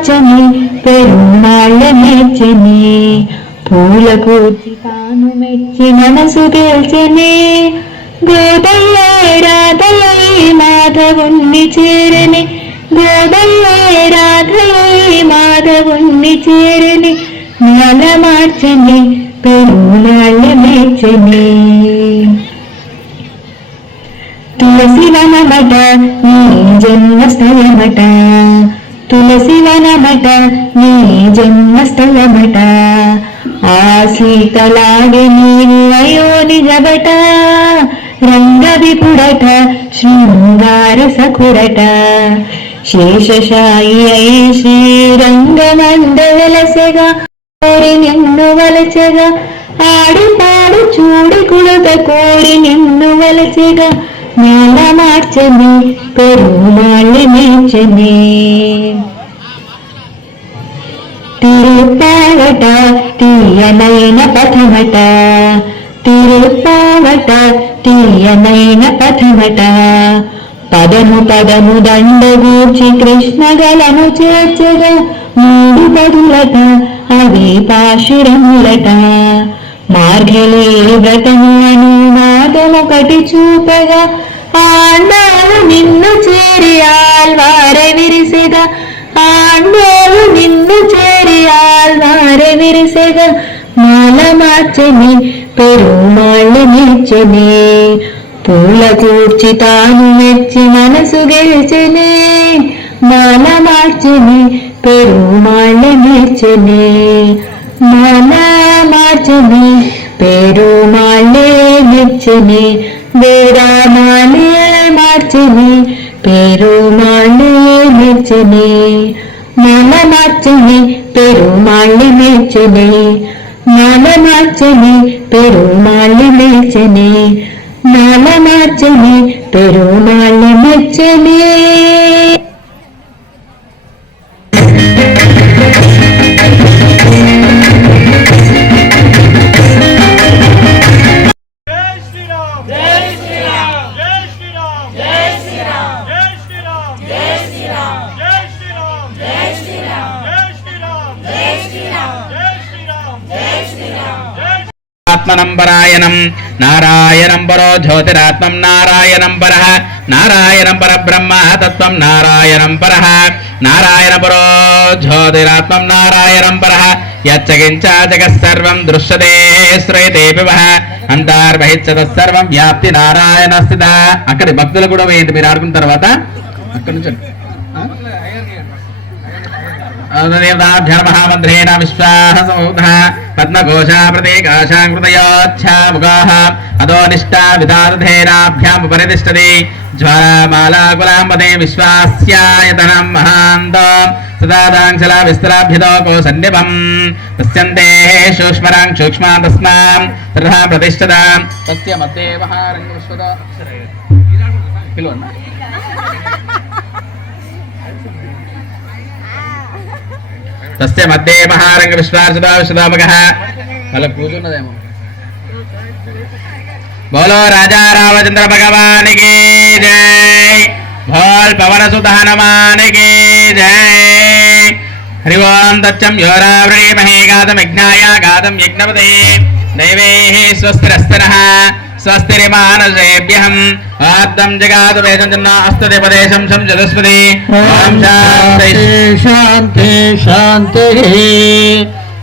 చని పెరుమాళ్ళనేర్చని పూల పూర్తి తాను మెచ్చి మనసు గెలిచనే గోదల్లాయ రాధలై మాధవుణ్ణి చేరని గోదల్లాయ రాధలై మాధవుణ్ణి చేరని నెల మార్చని పెరుమాళ్ళనేర్చని తులసివనమట నీ జన్మస్థలమట. తులసివనమట నీ జన్మస్థలమట. ఆ సీతలాగే నీవు అయోని జబట రంగ విపుడట శృంగార సకురట శేషశాయి అయి శ్రీరంగమందవలసగా కోరి నిన్ను వలచగా. ఆడి పాడు చూడి కుడత కోరి నిన్ను వలచగా. నేల మార్చని పెరుమాళ్ళి నేర్చని తిరుపావట తీయనైన పథమట. తిరుపావట తీయనైన పథమట. పదము పదము దండగూర్చి కృష్ణ గలను చేర్చగా మూడు పదులట అవి పాశురములట. మార్గలే వ్రతము అను చూపగా. ఆండాలు నిన్ను చేరి ఆల్వారె విరిసెగా. ఆండాలు నిన్ను చేరి ఆల్వారె విరిసెగా. మాల మార్చని పెరుమాళ్ళ మెచ్చని పూల కూర్చి తాను మెచ్చి మనసు గెలిచని. మాల మార్చని పెరుమాళ్ళ మెచ్చని మాల మార్చని పెరుమాళ్ళే மார்ச்சினி வேறாமானே மார்ச்சினி பெருமாளே மெச்சினி நலமாச்சினி பெருமாளே மெச்சினி நலமாச்சினி பெருமாளே மெச்சினி நலமாச்சினி பெருமாளே மெச்சினி ఆత్మనంబరాయణం నారాయణం పరో జ్యోతిరాత్మం నారాయణం పర నారాయణం పర బ్రహ్మ తత్వం నారాయణం పర నారాయణ పరో జ్యోతిరాత్మం నారాయణం పర యచ్చగించ జగత్సర్వం దృశ్యతే శ్రయతే వివహ అంతర్బహిచ్చత వ్యాప్తి నారాయణ స్థిత అక్కడి భక్తులు కూడా వేయండి మీరు ఆడుకున్న తర్వాత అక్కడి నుంచి మహామంత్రేణ విశ్వాసమూఢ పద్మఘోషా ప్రతీకాశాంకృతయోచ్ఛాముఖాः అదో నిష్టా విదార్థేనాభ్యాముపరితిష్టతి జ్వాలామాలాకులాంబదే విశ్వాస్యాయతనం మహాంతం సదాదాంశలా విస్తరాభ్యుతో కోసన్నిపం పశ్యంతే సూక్ష్మరాం సూక్ష్మా తస్మాం తథా ప్రతిష్టతాం తస్య మధ్యే మహారంగవిశ్వద పిలువన్నా తస్య మధ్యే మహారంగ విశ్వాసదా విశ్వదామగ అలా కూర్చున్నదేమో బోలో రాజా రామచంద్ర భగవానికి జై. భోల్ పవన సుత హనుమానికి జై. హరి ఓం తచ్చం యోరావృణీమహే గాతం యజ్ఞాయ గాతం యజ్ఞపదే దైవే స్వస్తిరస్తన. स्वस्तिरिमानसेभ्यहम् आद्दं जगातु वेदञ्जना अस्तुतिपदेशं संचतस्पति ॐ शान्ति शान्तिः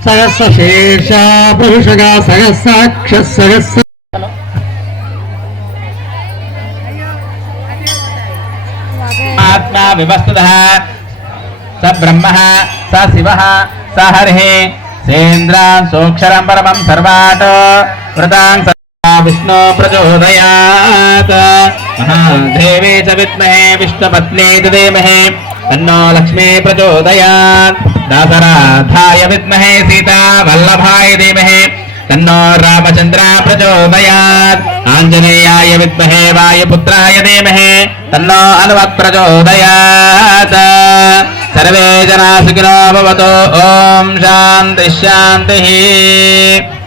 सहस्रशेषा पुरुषगा सहस्राक्षः सहस्र आत्मा विवस्तुतः स ब्रह्मः स शिवः स हरिः सेन्द्रां सोऽक्षरं परमं सर्वाट् वृतां विष्णु प्रचोदयात महादेव च विद्महे, विष्णुपत्नी धीमहे तन्नो लक्ष्मी प्रचोदयात्। दासराधाय विद्महे, सीता वल्लभाय धीमहे। तन्नो रामचंद्र प्रचोदयात्। आंजनेय विद्महे, वायुपुत्राय धीमहे। तन्नो अन्वः प्रचोदयात्। सर्वे जना सुखिनो भवतु। ॐ शान्तिः शान्तिः।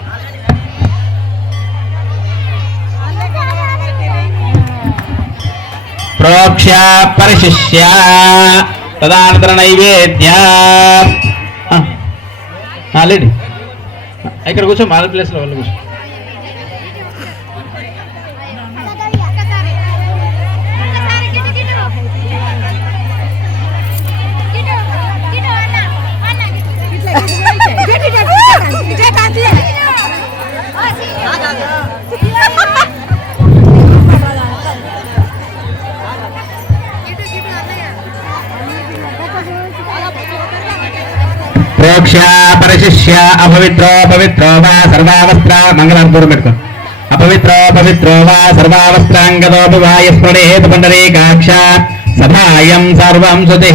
సర్వే పరిశిష్య తదనంతర నైవేద్య. ఆ, ఇక్కడ కూర్చో మాల ప్లేస్లో వాళ్ళు కూర్చో. ప్రోక్ష్య పరశిష్య అపవిత్రో పవిత్రో వా సర్వావస్త్ర మంగళం దూరం పెట్టుకో. అపవిత్రో పవిత్రో వా సర్వావస్త్రాంగతోపి వా పండరీకాక్ష. సభాయం సర్వం శృతి